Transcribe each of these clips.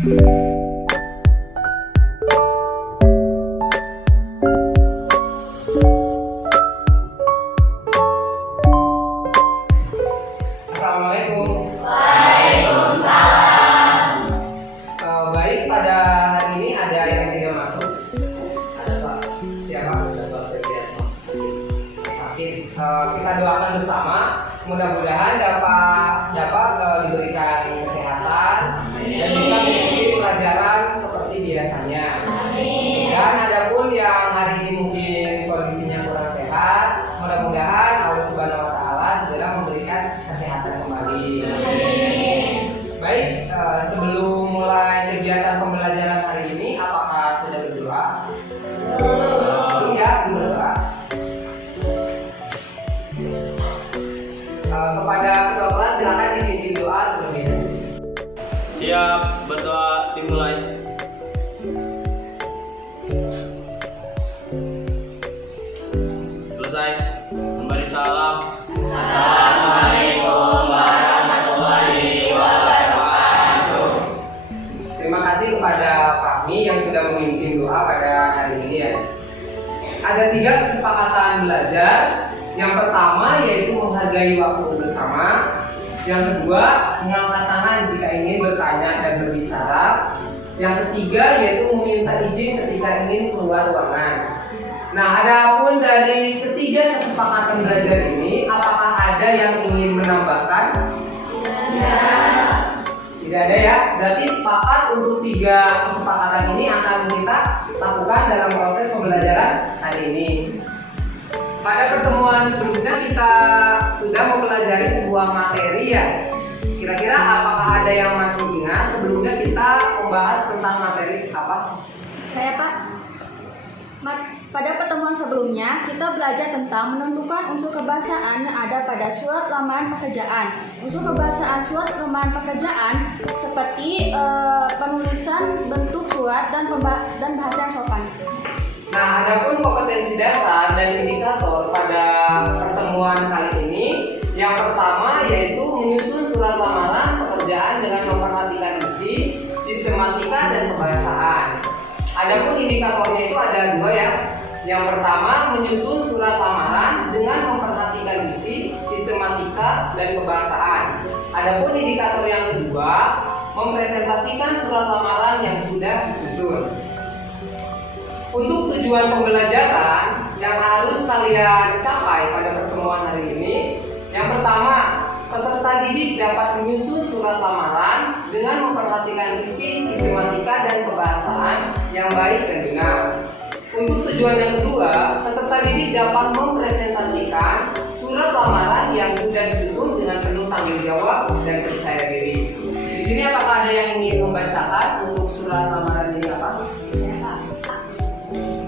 Assalamualaikum. Waalaikumsalam. Baik, pada hari ini ada yang tidak masuk. Ada Pak. Siapa? Ada Pak Febriatno. Sakit. Kita doakan bersama. Mudah-mudahan dapat diberikan kesehatan dan bisa mengikuti pelajaran seperti biasanya. Dan adapun yang hari ini mungkin kondisinya kurang sehat, mudah-mudahan Allah Subhanahu Wa Taala segera memberikan kesehatan kembali. Baik, sebelum mulai kegiatan pembelajaran hari ini, apakah sudah berdoa? Iya, berdoa. Kepada ketua kelas silakan dipimpin doa terlebih dahulu. Siap, berdoa dimulai. Selesai. Memberi salam. Assalamualaikum warahmatullahi wabarakatuh. Terima kasih kepada Fahmi yang sudah memimpin doa pada hari ini ya. Ada 3 kesepakatan belajar. Yang pertama yaitu menghargai waktu bersama. Yang kedua, mengangkat tangan jika ingin bertanya dan berbicara. Yang ketiga yaitu meminta izin ketika ingin keluar ruangan. Nah, adapun dari ketiga kesepakatan belajar ini, apakah ada yang ingin menambahkan? Tidak ada ya. Berarti sepakat untuk 3 kesepakatan ini akan kita lakukan dalam proses pembelajaran hari ini. Pada pertemuan sebelumnya kita sudah mempelajari sebuah materi ya. Kira-kira apakah ada yang masih ingat sebelumnya kita membahas tentang materi apa? Saya Pak. Pada pertemuan sebelumnya kita belajar tentang menentukan unsur kebahasaan yang ada pada surat lamaran pekerjaan. Unsur kebahasaan surat lamaran pekerjaan seperti penulisan, bentuk surat dan bahasa yang sopan. Nah, adapun kompetensi dasar dan indikator pada pertemuan kali ini, yang pertama yaitu menyusun surat lamaran pekerjaan dengan memperhatikan isi, sistematika dan kebahasaan. Adapun indikatornya itu ada 2 ya. Yang pertama menyusun surat lamaran dengan memperhatikan isi, sistematika dan kebahasaan. Adapun indikator yang kedua mempresentasikan surat lamaran yang sudah disusun. Untuk tujuan pembelajaran yang harus kalian capai pada pertemuan hari ini, yang pertama, peserta didik dapat menyusun surat lamaran dengan memperhatikan isi, sistematika dan kebahasaan yang baik dan benar. Untuk tujuan yang kedua, peserta didik dapat mempresentasikan surat lamaran yang sudah disusun dengan penuh tanggung jawab dan percaya diri. Di sini apakah ada yang ingin membacakan untuk surat lamaran ini apa?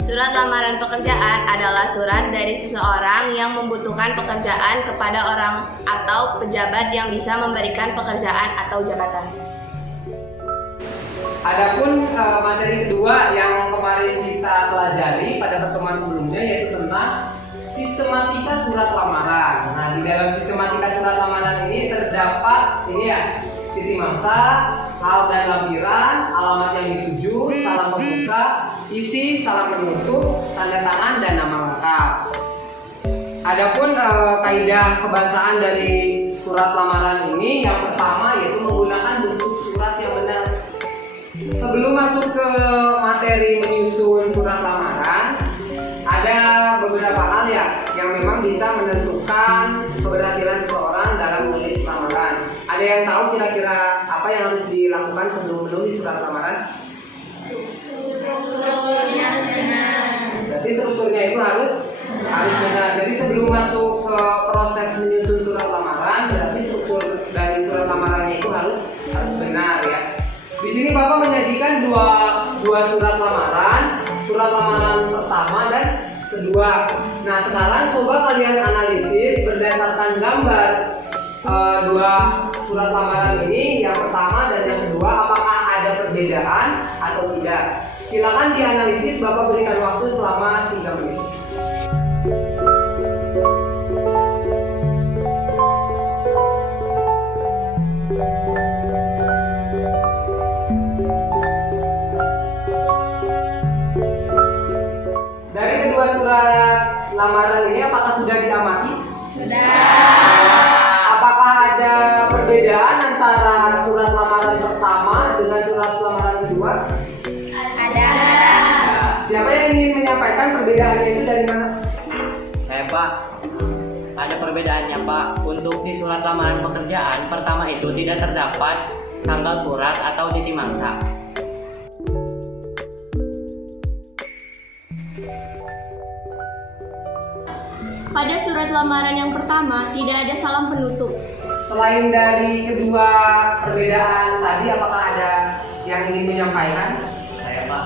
Surat lamaran pekerjaan adalah surat dari seseorang yang membutuhkan pekerjaan kepada orang atau pejabat yang bisa memberikan pekerjaan atau jabatan. Adapun materi kedua yang kemarin kita pelajari pada pertemuan sebelumnya yaitu tentang sistematika surat lamaran. Nah, di dalam sistematika surat lamaran ini terdapat ini ya, titik mangsa, hal dan lampiran, alamat yang dituju, salam pembuka, isi, salam penutup, tanda tangan dan nama lengkap. Adapun kaidah kebahasaan dari surat lamaran ini yang pertama yaitu menggunakan bentuk surat yang benar. Sebelum masuk ke materi menyusun surat lamaran, ada beberapa hal ya yang memang bisa menentukan keberhasilan seseorang dalam menulis lamaran. Ada yang tahu kira-kira apa yang harus dilakukan sebelum menulis surat lamaran? Berarti strukturnya itu harus benar. Jadi sebelum masuk ke proses menyusun surat lamaran, berarti struktur dari surat lamarannya itu harus benar ya. Di sini Bapak menyajikan dua surat lamaran pertama dan kedua. Nah, sekarang coba kalian analisis berdasarkan gambar 2 surat lamaran ini, yang pertama dan yang kedua, apakah ada perbedaan atau tidak. Silakan dianalisis, Bapak berikan waktu selama 3 menit. kedua? Ada. Siapa yang ingin menyampaikan perbedaannya itu dari mana? Saya Pak, ada perbedaannya Pak. Untuk di surat lamaran pekerjaan pertama itu tidak terdapat tanggal surat atau titi mangsa. Pada surat lamaran yang pertama tidak ada salam penutup. Selain dari kedua perbedaan tadi, apakah ada yang ingin menyampaikan? Saya Pak.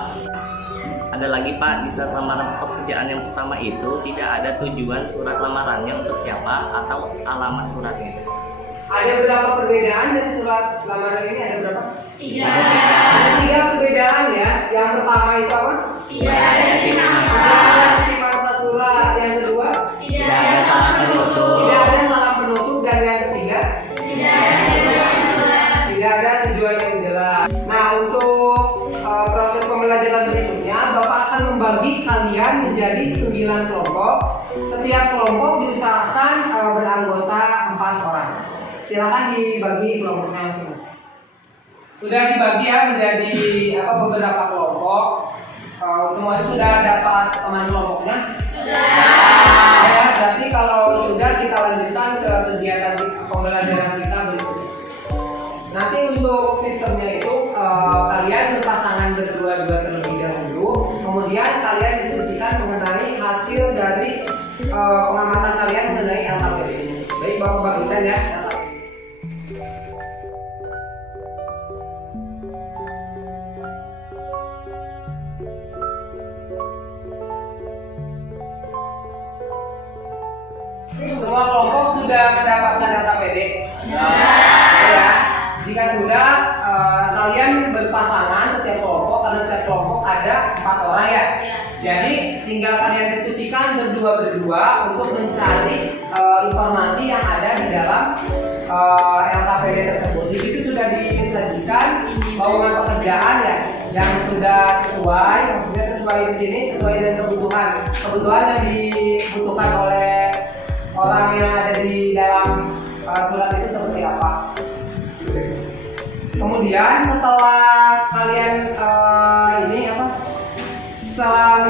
Ada lagi Pak, di surat lamaran pekerjaan yang pertama itu tidak ada tujuan surat lamarannya untuk siapa atau alamat suratnya. Ada berapa perbedaan dari surat lamaran ini? Ada berapa? 3. Ada 3 perbedaan ya. Yang pertama itu apa? Tidak ada titi mangsa. Titi mangsa surat. Yang kedua? Tidak ada salam penutup. Tidak ada salam penutup. Dan yang ketiga? Tidak ada tujuan yang jelas. Tidak ada tujuan yang jelas. Nah, untuk proses pembelajaran berikutnya, Bapak akan membagi kalian menjadi 9 kelompok. Setiap kelompok diusahakan beranggota 4 orang. Silakan dibagi kelompoknya masing-masing. Sudah dibagi ya menjadi beberapa kelompok. Semuanya sudah dapat teman kelompoknya? Sudah. Ya, berarti kalau sudah kita lanjutkan ke kegiatan pembelajaran kita berikutnya. Nanti untuk sistemnya itu kalian berpasangan berdua-dua terlebih dahulu, kemudian kalian diskusikan mengenai hasil dari pengamatan kalian mengenai LKPD ini. Baik, Bapak bagikan ya. Semua kelompok sudah mendapatkan LKPD? Ya. Jika sudah, kalian berpasangan setiap kelompok, karena setiap kelompok ada 4 orang ya. Jadi tinggal kalian diskusikan berdua-berdua untuk mencari informasi yang ada di dalam LKPD tersebut. Di situ sudah disajikan lowongan pekerjaan ya, yang sudah sesuai, maksudnya sesuai di sini, sesuai dengan kebutuhan yang dibutuhkan oleh orang yang ada di dalam surat itu seperti apa. Kemudian setelah kalian setelah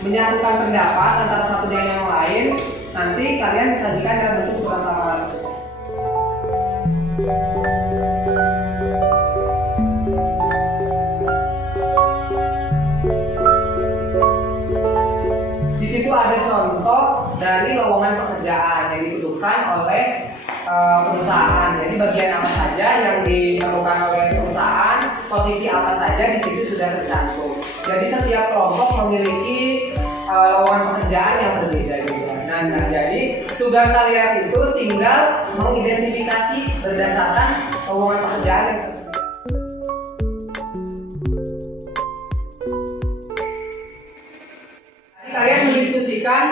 menyatukan pendapat antara satu dan yang lain, nanti kalian sajikan dalam bentuk surat lamaran. Di situ ada contoh dari lowongan pekerjaan yang dibutuhkan oleh perusahaan. Jadi bagian apa saja yang diperlukan oleh perusahaan, posisi apa saja di situ sudah tercantum. Jadi setiap kelompok memiliki lowongan pekerjaan yang berbeda juga. Nah, jadi tugas kalian itu tinggal mengidentifikasi berdasarkan lowongan pekerjaan yang tersebut. Kalian mendiskusikan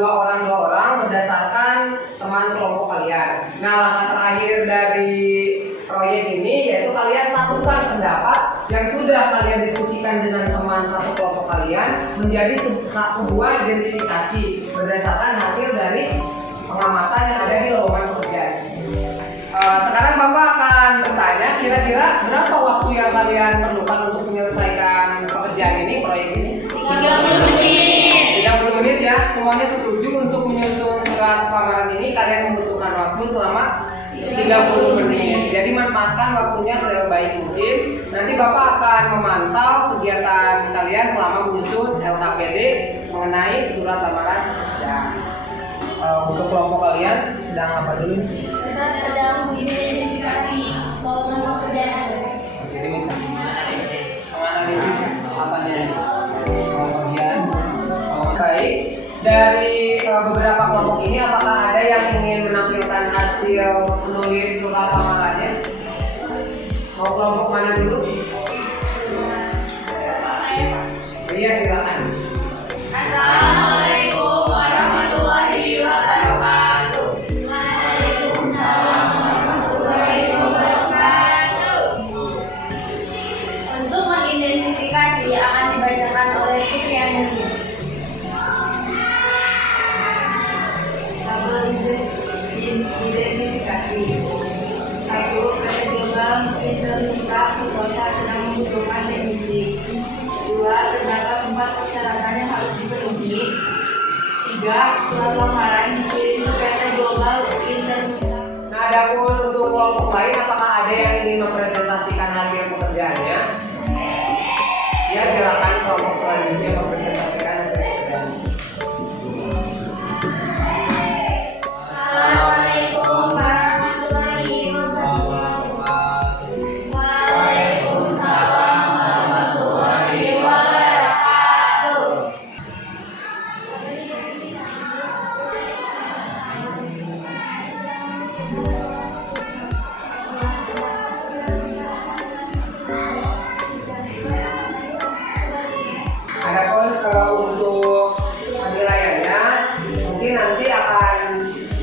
dua orang berdasarkan teman kelompok kalian. Nah, langkah terakhir dari proyek ini yaitu kalian satukan pendapat yang sudah kalian diskusikan dengan teman satu kelompok kalian menjadi sebuah identifikasi berdasarkan hasil dari pengamatan yang ada di lowongan pekerjaan. Sekarang Bapak akan bertanya, kira-kira berapa waktu yang kalian perlukan untuk menyelesaikan pekerjaan ini, proyek ini? 30 menit. 30 menit ya. Semuanya setuju untuk menyusun surat lamaran ini. Kalian membutuhkan waktu selama 30 menit. Jadi manfaatkan waktunya sebaik mungkin. Nanti Bapak akan memantau kegiatan kalian selama menyusun LKPD mengenai surat lamaran pekerjaan. Untuk kelompok kalian sedang apa dulu? Kita sedang mengidentifikasi lowongan pekerjaan. Jadi menganalisis apanya ini? Bagian. Baik. Dari beberapa kelompok ini, apakah ada yang ingin menampilkan hasil menulis surat lamarannya? Mau kelompok mana dulu? Iya, silakan. Assalamualaikum warahmatullahi wabarakatuh. Waalaikumsalam warahmatullahi wabarakatuh. Untuk mengidentifikasi akan dibacakan oleh Putri Ananda. Tabel identifikasi. 1. PT Global Indonesia Sukosa sedang membutuhkan teknisi. 2. Terdapat 4 persyaratan yang harus dipenuhi. 3. Surat lamaran dikirim ke PT Global Intermisa. Nah, adapun untuk kelompok lain, apakah ada yang ingin mempresentasikan hasil pekerjaannya? Ya, silakan kelompok selanjutnya mempresentasikan hasil pekerjaannya. Assalamualaikum warahmatullahi wabarakatuh. Waalaikumsalam warahmatullahi wabarakatuh. Adapun untuk penilaiannya mungkin nanti akan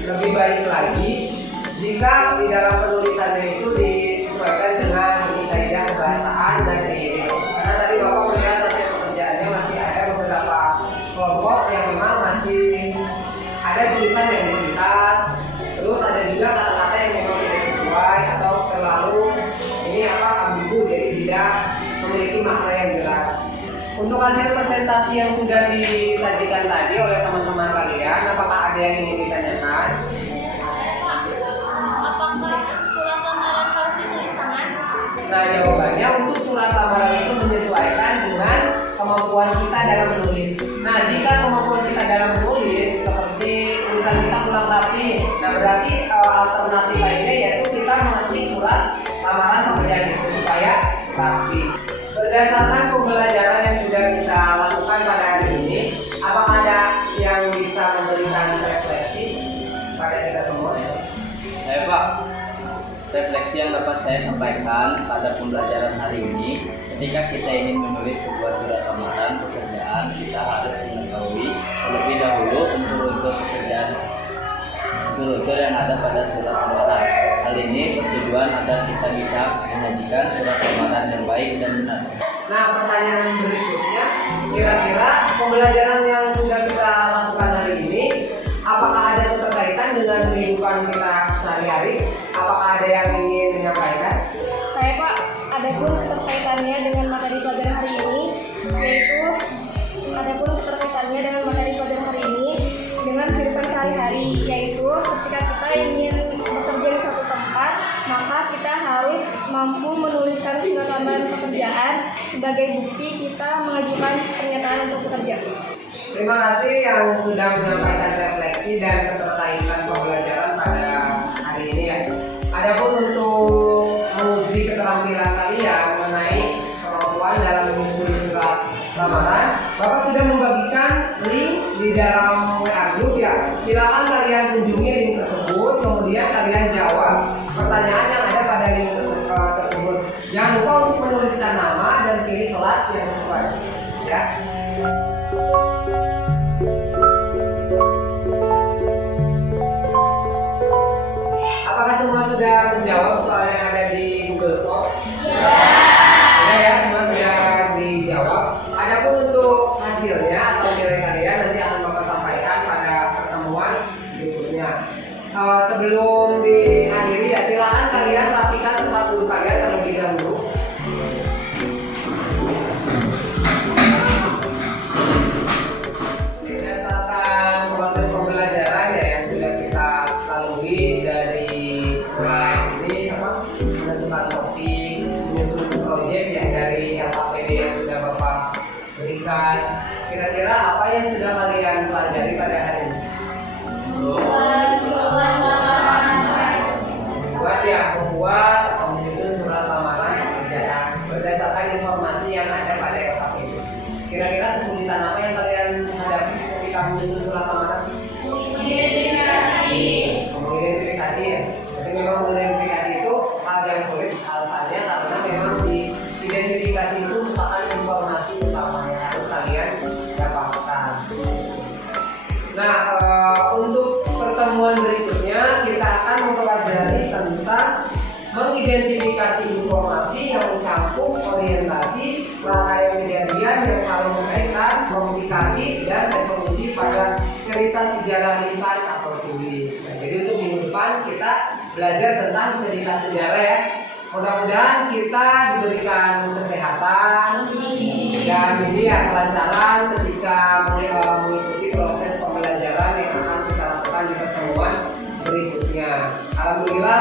lebih baik lagi jika di dalam penulisannya itu disesuaikan dengan kaidah kebahasaan dan ide. Karena tadi Bapak melihat hasil pekerjaannya masih ada beberapa kelompok yang memang masih ada tulisan yang disingkat, terus ada juga kata-kata yang memang tidak sesuai atau terlalu ambigu, jadi tidak memiliki makna yang jelas. Untuk hasil presentasi yang sudah disajikan tadi oleh teman-teman kalian, apakah ada yang ingin ditanyakan? Apakah surat lamaran harus ditulis tangan? Nah, jawabannya untuk surat lamaran itu menyesuaikan dengan kemampuan kita dalam menulis. Nah, jika kemampuan kita dalam menulis seperti tulisan kita kurang rapi, nah berarti alternatif lainnya yaitu kita mengetik surat lamaran pekerjaan itu supaya rapi. Berdasarkan pembelajaran yang sudah kita lakukan pada hari ini, apakah ada yang bisa memberikan refleksi pada kita semua? Pak, refleksi yang dapat saya sampaikan pada pembelajaran hari ini, ketika kita ingin menulis sebuah surat lamaran pekerjaan, kita harus mengetahui terlebih dahulu unsur-unsur pekerjaan, unsur-unsur yang ada pada surat lamaran. Hal ini bertujuan agar kita bisa menyajikan surat lamaran yang baik dan benar. Nah, pertanyaan berikutnya, kira-kira pembelajaran yang sudah kita lakukan hari ini, apakah ada keterkaitan dengan kehidupan kita sehari-hari? Apakah ada yang ingin menyampaikan? Saya Pak, ada pun keterkaitannya dengan materi pelajaran hari ini, yaitu dengan kehidupan sehari-hari, yaitu ketika kita ingin bekerja di suatu tempat, maka kita harus mampu menuliskan surat lamaran pekerjaan sebagai bukti kita mengajukan pernyataan untuk bekerja. Terima kasih yang sudah menyampaikan refleksi dan keterkaitan pembelajaran pada hari ini ya. Adapun untuk menguji keterampilan kalian mengenai kemampuan dalam menyusun surat lamaran, Bapak sudah membagikan link di dalam WA group ya. Silakan kalian kunjungi link tersebut, kemudian kalian jawab pertanyaan yang ada pada link tersebut. Jangan lupa untuk menuliskan nama dan pilih kelas yang sesuai ya. Apakah semua sudah menjawab soal yang ada di Google Form? Ya, ya, semua sudah dijawab. Adapun untuk hasilnya atau nilai kalian nanti akan Bapak sampaikan pada pertemuan berikutnya. Sebelum diakhiri ya, silakan kalian rapikan tempat duduk kalian terlebih dahulu. Berdasarkan proses pembelajaran ya yang sudah kita lalui dari mulai ini menentukan topik, menyusun proyek yang dari KPD yang sudah Bapak berikan. Kira-kira apa yang sudah kalian pelajari pada hari ini? Membuat menyusun surat lamaran pekerjaan berdasarkan informasi yang ada pada KPD. Kira-kira kesulitan apa yang kalian hadapi ketika menyusun surat lamaran? Mengidentifikasi ya. Jadi memang mengidentifikasi itu hal yang sulit, alasannya karena memang di identifikasi itu merupakan informasi utama yang harus kalian dapatkan. Nah, untuk pertemuan berikutnya kita akan mempelajari tentang mengidentifikasi informasi yang mencakup orientasi, rangkaian kejadian yang saling berkaitan, komunikasi dan resolusi pada cerita sejarah lisan atau tulis. Nah, jadi untuk minggu depan kita belajar tentang cerita sejarah ya. Mudah-mudahan kita diberikan kesehatan dan ini ya kelancaran ketika mengikuti proses pembelajaran yang akan kita lakukan di pertemuan berikutnya. Alhamdulillah